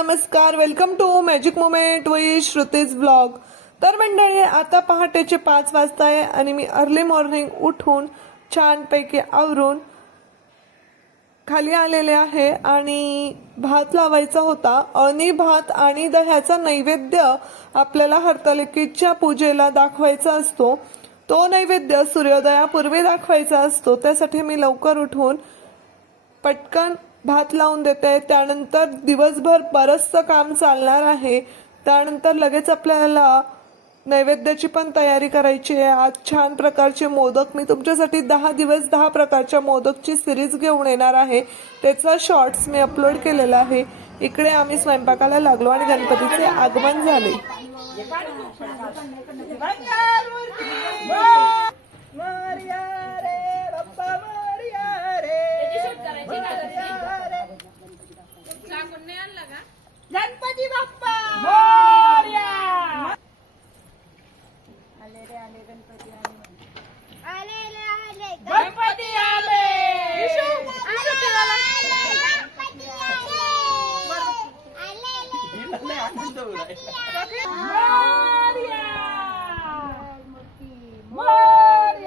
नमस्कार, welcome to magic moment with Shruti's blog. तर मंडळी, आता पहाटेचे 5 वाजता आहे आणि मी अर्ली मॉर्निंग उठून छानपैकी आवरून खाली आलेले आहे आणि भात लावायचा होता। अळणी भात आणि दह्याचा नैवेद्य आपल्याला हरतालिकेच्या पूजेला दाखवायचा असतो। तो नैवेद्य सूर्योदयापूर्वी दाखवायचा असतो। त्यासाठी मी लवकर उठून पटकन भात लावून देते। त्यानंतर दिवसभर बरंचसं काम चालणार आहे। त्यानंतर लगेच आपल्याला नैवेद्याची पण तयारी करायची आहे। आज छान प्रकारचे मोदक मी तुमच्यासाठी 10 दिवस 10 प्रकारच्या मोदकची सिरीज घेऊन येणार आहे। त्याचा शॉर्ट्स मी अपलोड केलेला आहे। इकडे आम्ही स्वयंपाकाला लागलो आणि गणपतीचे आगमन झाले। गणपती बाप्पा मोरया। आले रे आले गणपती आले, आले रे आले गणपती आले, गणपती आले, मोरया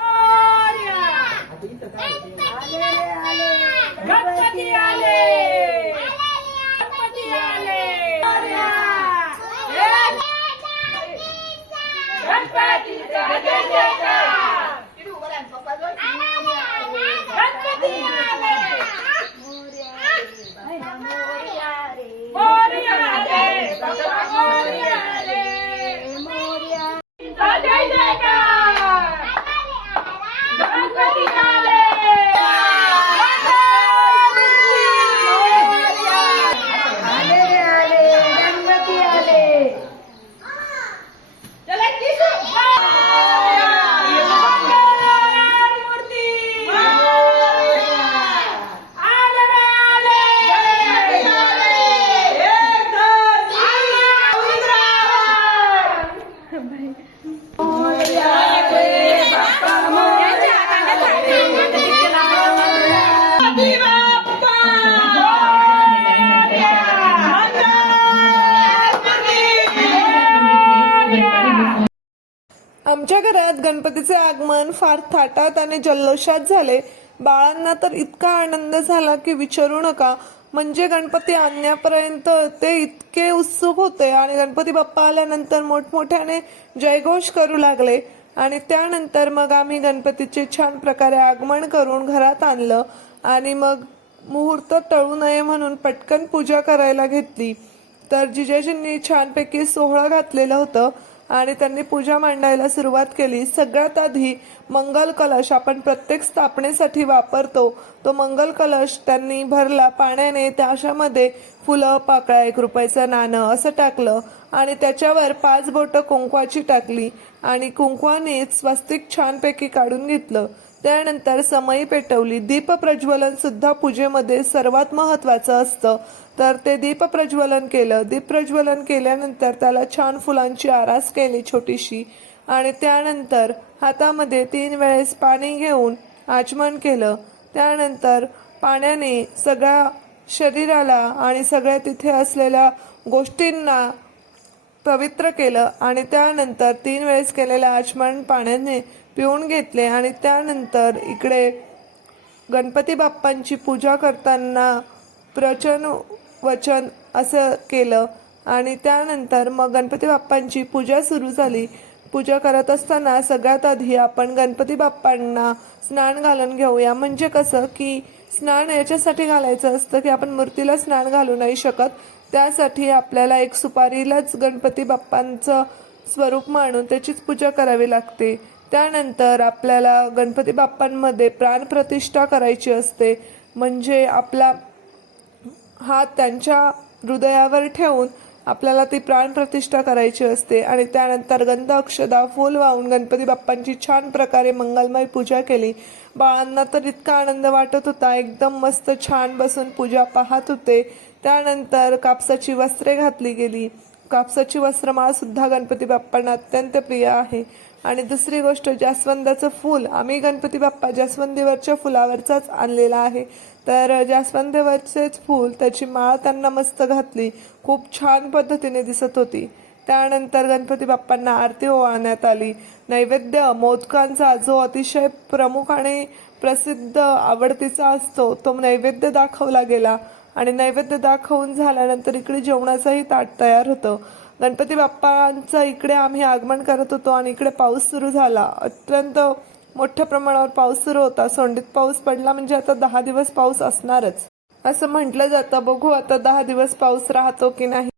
मोरया गणपती आले, गणपती आले, गणपतीचा जय जयकार, गणपती आले, मोरया रे मोरया रे मोरया रे मोरया जय जयकार, गणपती आले। आमच्या घरात गणपतीचे आगमन फार थाटात आणि जल्लोषात झाले। बाळांना तर इतका आनंद झाला की विचारू नका। म्हणजे गणपती आणण्यापर्यंत ते इतके उत्सुक होते आणि गणपती बाप्पा आल्यानंतर मोठमोठ्याने जयघोष करू लागले। आणि त्यानंतर मग आम्ही गणपतीचे छान प्रकारे आगमन करून घरात आणलं आणि मग मुहूर्त टळू नये म्हणून पटकन पूजा करायला घेतली। तर जिजाजींनी छानपैकी सोहळं घातलेलं होतं आणि त्यांनी पूजा मांडायला सुरुवात केली। सगळ्यात आधी मंगल कलश आपण प्रत्येक स्थापनेसाठी वापरतो, तो मंगल कलश त्यांनी भरला पाण्याने। त्याच्यामध्ये फुलं, पाकळ्या, 1 रुपयाचं नाणं असं टाकलं आणि त्याच्यावर 5 बोटं कुंकवाची टाकली आणि कुंकवाने स्वस्तिक छानपैकी काढून घेतलं। त्यानंतर समई पेटवली। दीप प्रज्वलन सुद्धा पूजेमध्ये सर्वात महत्वाचं असतं, तर ते दीप प्रज्वलन केलं। दीप प्रज्वलन केल्यानंतर त्याला छान फुलांची आरास केली छोटीशी आणि त्यानंतर हातामध्ये 3 वेळेस पाणी घेऊन आचमन केलं। त्यानंतर पाण्याने सगळ्या शरीराला आणि सगळ्या तिथे असलेल्या गोष्टींना पवित्र केलं आणि त्यानंतर 3 वेळेस केलेलं आचमन पाण्याने पिऊन घेतले। आणि त्यानंतर इकडे गणपती बाप्पांची पूजा करताना प्रचन वचन असं केलं आणि त्यानंतर मग गणपती बाप्पांची पूजा सुरू झाली। पूजा करत असताना सगळ्यात आधी आपण गणपती बाप्पांना स्नान घालून घेऊया। म्हणजे कसं की स्नान याच्यासाठी घालायचं असतं की आपण मूर्तीला स्नान घालू नाही शकत, त्यासाठी आपल्याला एक सुपारीलाच गणपती बाप्पांचं स्वरूप मानून त्याचीच पूजा करावी लागते। त्यानंतर आपल्याला गणपती बाप्पांमध्ये प्राणप्रतिष्ठा करायची असते। म्हणजे आपला हात त्यांच्या हृदयावर ठेवून आपल्याला ती प्राणप्रतिष्ठा करायची असते आणि त्यानंतर गंध, अक्षदा, फूल वाहून गणपती बाप्पांची छान प्रकारे मंगलमय पूजा केली। बाळांना तर इतका आनंद वाटत होता, एकदम मस्त छान बसून पूजा पाहत होते। त्यानंतर कापसाची वस्त्रे घातली गेली। कापसाची वस्त्रमाळ सुद्धा गणपती बाप्पांना अत्यंत प्रिय आहे। आणि दुसरी गोष्ट, जास्वंदाचं फूल आम्ही गणपती बाप्पा जास्वंदीवरच्या फुलावरचाच आणलेला आहे. तर जास्वंदीवरचेच फूल, त्याची माळ त्यांना मस्त घातली, खूप छान पद्धतीने दिसत होती. त्यानंतर गणपती बाप्पांना आरती ओवाळण्यात आली. नैवेद्य मोदकांचा, जो अतिशय प्रमुख आणि प्रसिद्ध आवडतीचा असतो, तो नैवेद्य दाखवला गेला. आणि नैवेद्य दाखवून झाल्यानंतर इकडे जेवणाचंही ताट तयार होतं. गणपती बाप्पांचं इकडे आम्ही आगमन करत होतो आणि इकडे पाऊस सुरू झाला. अत्यंत मोठ्या प्रमाणावर पाऊस सुरू होता. सोंडीत पाऊस पडला म्हणजे आता 10 दिवस पाऊस असणारच असं म्हटलं जातं. बघू आता 10 दिवस पाऊस राहतो की नाही.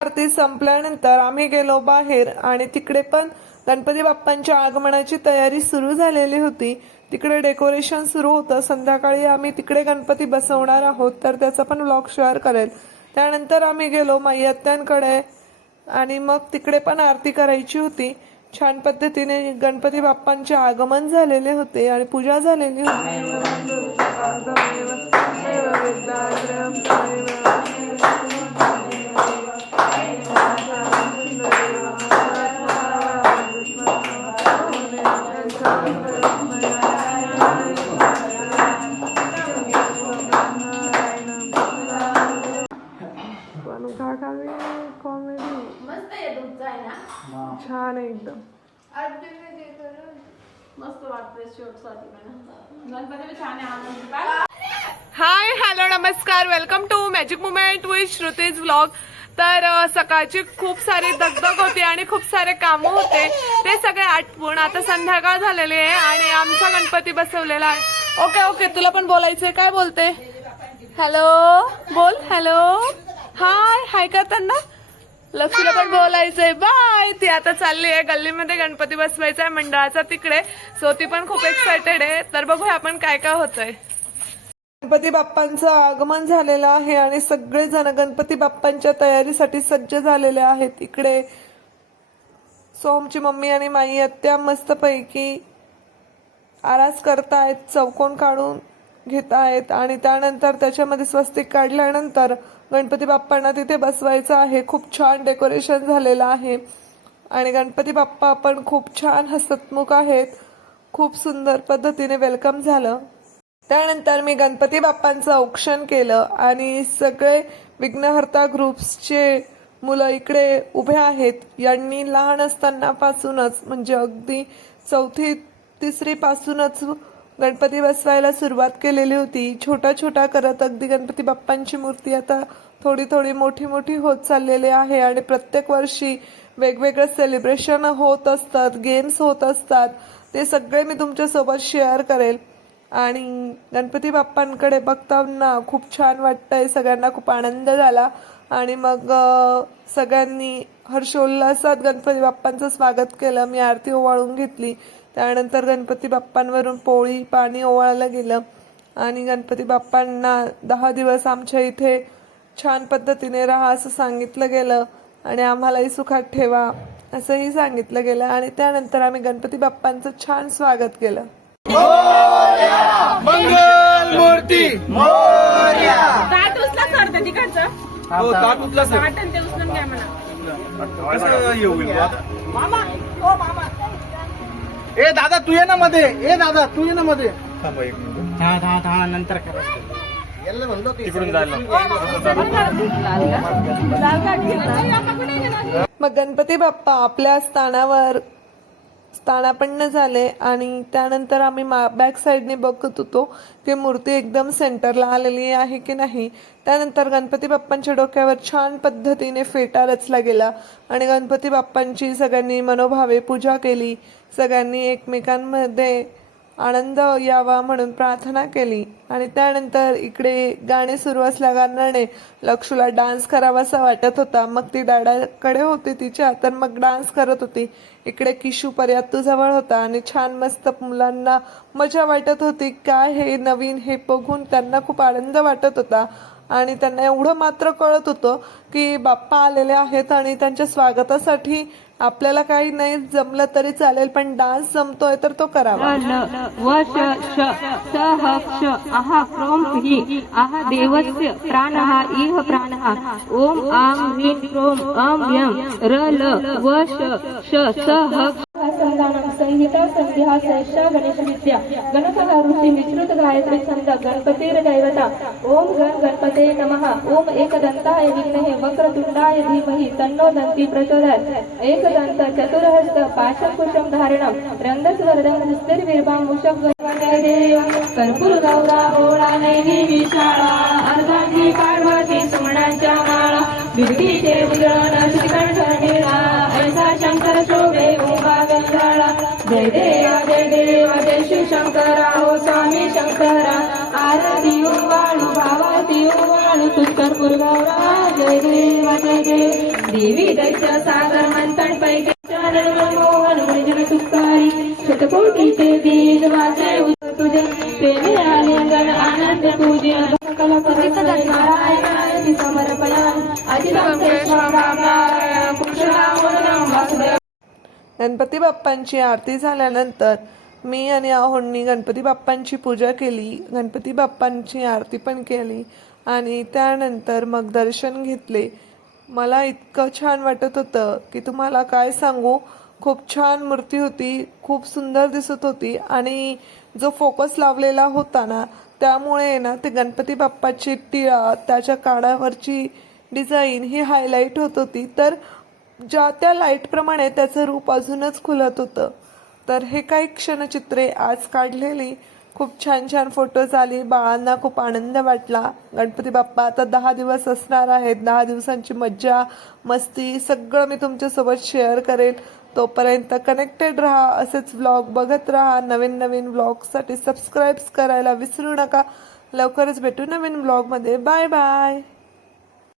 आरती संपल्यानंतर आम्ही गेलो बाहेर आणि तिकडे पण गणपती बाप्पांच्या आगमनाची तयारी सुरू झालेली होती. तिकडे डेकोरेशन सुरू होतं. संध्याकाळी आम्ही तिकडे गणपती बसवणार आहोत, तर त्याचा पण व्लॉग शेअर करेल. त्यानंतर आम्ही गेलो माईआत्यांकडे आणि मग तिकडे पण आरती करायची होती. छान पद्धतीने गणपती बाप्पांचे आगमन झालेले होते आणि पूजा झालेली होती. मस्त आहे तुमचं आहे ना. छान आहे एकदम. मस्त वाटतंय शेवटसाठी गणपती छान आहे. हाय, हॅलो, नमस्कार, welcome to magic moment with Shruti's vlog. तर सकाळची खूप सारी दगदग होती आणि खूप सारे कामं होते, ते सगळे आटपून आता संध्याकाळ झालेली आहे आणि आमचा गणपती बसवलेला आहे. ओके, तुला पण बोलायचंय, काय बोलते? हॅलो बोल. हॅलो, हाय करताना लक्ष्मीला पण बोलायचंय बाय. ती आता चालली आहे गल्लीमध्ये गणपती बसवायचा आहे मंडळाचा तिकडे, सो ती पण खूप एक्सायटेड आहे. तर बघूया आपण काय काय होतंय. गणपती बाप्पांचं आगमन झालेलं आहे आणि सगळेजण गणपती बाप्पांच्या तयारीसाठी सज्ज झालेले आहेत. इकडे सोमची मम्मी आणि माई आत्या मस्तपैकी आरास करतायत, चौकोन काढून घेत आहेत आणि त्यानंतर त्याच्यामध्ये स्वस्तिक काढल्यानंतर गणपती बाप्पांना तिथे बसवायचं आहे. खूप छान डेकोरेशन झालेलं आहे आणि गणपती बाप्पा पण खूप छान हसतमुख आहेत. खूप सुंदर पद्धतीने वेलकम झालं. त्यानंतर मी गणपती बाप्पांचं औक्षण केलं आणि सगळे विघ्नहर्ता ग्रुप्सचे मुलं इकडे उभे आहेत. यांनी लहान असतानापासूनच म्हणजे अगदी 4थी-3री पासूनच गणपती बसवायला सुरुवात केलेली होती. छोटा करत अगदी गणपती बाप्पांची मूर्ती आता थोडी मोठी होत चाललेली आहे आणि प्रत्येक वर्षी वेगवेगळे सेलिब्रेशन होत असतात, गेम्स होत असतात. ते सगळे मी तुमच्यासोबत शेअर करेल. आणि गणपती बाप्पांकडे बघताना खूप छान वाटतंय. सगळ्यांना खूप आनंद झाला आणि मग सगळ्यांनी हर्षोल्लासात गणपती बाप्पांचं स्वागत केलं. मी आरती ओवाळून घेतली. त्यानंतर गणपती बाप्पांवरून पोळी पाणी ओवाळलं गेलं आणि गणपती बाप्पांना 10 दिवस आमच्या इथे छान पद्धतीने राहा असं सांगितलं गेलं आणि आम्हालाही सुखात ठेवा असंही सांगितलं गेलं आणि त्यानंतर आम्ही गणपती बाप्पांचं छान स्वागत केलं. मंगल मूर्ती ताट उचला सर तिकडचं. हो, ताट उचला सर. ताट आणि ते उचलून घ्या म्हणा. कसं येऊ मामा, ओ मामा. ए दादा तू ये ना मध्ये. थांबा एक मिनिट. हा नंतर करा. तिकडून जायला मग गणपती बाप्पा आपल्या स्थानावर स्थानापन्न झाले आणि त्यानंतर आम्ही बॅक साईडने बघत होतो की मूर्ती एकदम सेंटरला आलेली आहे की नाही. त्यानंतर गणपती बाप्पांच्या डोक्यावर छान पद्धतीने फेटा रचला गेला आणि गणपती बाप्पांची सगळ्यांनी मनोभावे पूजा केली. सगळ्यांनी एकमेकांमध्ये आनंद यावा म्हणून प्रार्थना केली आणि त्यानंतर इकडे गाणे सुरू असल्या कारणाने लक्षूला डान्स करावासा वाटत होता. मग ती दादाकडे होती तिच्या, तर मग डान्स करत होती. इकडे किशू पर्यात्तू जवळ होता आणि छान मस्त मुलांना मजा वाटत होती. काय हे नवीन हे बघून त्यांना खूप आनंद वाटत होता आणि त्यांना एवढं मात्र कळत होतं की बाप्पा आलेले आहेत आणि त्यांच्या स्वागतासाठी आपल्याला काही नाही जमलं तरी चालेल, पण डान्स जमतोय तर तो करावा. व श श स ह क्ष आहा क्रोम हि आहा देवस्य प्राणः इह प्राणः ओम आम ह्रीं क्रोम अम यम र ल व श श स ह संधानम संहिता संध्या सैषा गणेश विद्या गणकः ऋषी विश्रुत गायत्री छंद गणपतीर दैवता ओम गण गणपते नमः ओम एकदंताय विद्महे वक्रतुंडाय धीमहि तन्नो दन्ति प्रचोदयात् एकदंत चतुर्हस्त पाशकुशं धारणं रंगस्वरदं हस्तिर्विर्भां मुषक कर्पूर गौरा ओळा नैनी विशाळा अर्धांगी पार्वती सुमनांच्या माळा बिगडीचे उजळण श्रीकंठ निळा ऐसा शंकर शोभे उभा गंगाळा जय देव जय शिव शंकरा हो स्वामी शंकरा आरती ओवाळू भावाती ओवाळू कर्पूर गौरा जय देव देवी दैत्य सागर मंथन पैकी मोहन वैजन तुकारी शतकोटीचे बीज वाचे तुझे प्रेमी आलिंगन आनंद पूजे कलापती नारायण समर्पण गणपती बाप्पांची आरती झाल्यानंतर मी आणि आहोंनी गणपती बाप्पांची पूजा केली, गणपती बाप्पांची आरती पण केली आणि त्यानंतर मग दर्शन घेतले. मला इतकं छान वाटत होतं की तुम्हाला काय सांगू. खूप छान मूर्ती होती, खूप सुंदर दिसत होती आणि जो फोकस लावलेला होता ना त्यामुळे ना ते गणपती बाप्पाची टिळा त्याच्या कानावरची डिझाईन ही हायलाईट होत होती. तर ज्या त्या लाईटप्रमाणे त्याचं रूप अजूनच खुलत होतं. तर हे काही क्षणचित्रे आज काढलेली खूप छान छान फोटोज आली. बाळांना खूप आनंद वाटला. गणपती बाप्पा आता 10 दिवस असणार आहेत. 10 दिवसांची मज्जा मस्ती सगळं मी तुमच्यासोबत शेअर करेल. तोपर्यंत कनेक्टेड राहा, असेच व्लॉग बघत राहा. नवीन नवीन व्लॉगसाठी सबस्क्राईब करायला विसरू नका. लवकरच भेटू नवीन व्लॉगमध्ये. Bye bye.